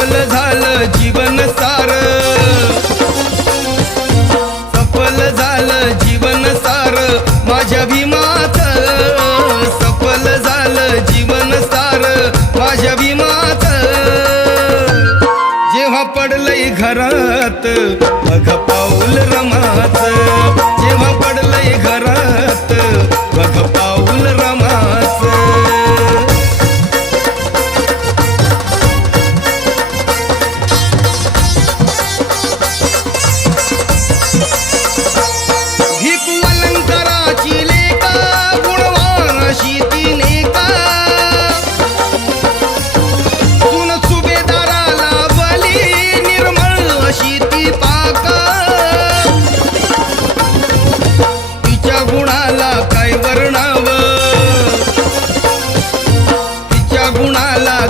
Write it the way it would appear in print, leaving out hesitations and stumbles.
सफल झालं जीवन सार, सफल झालं जीवन सार माझ्या भीमाचं, सफल झालं जीवन सार माझ्या भीमाचं. जेव्हा पडलंय घरात बघ पाऊल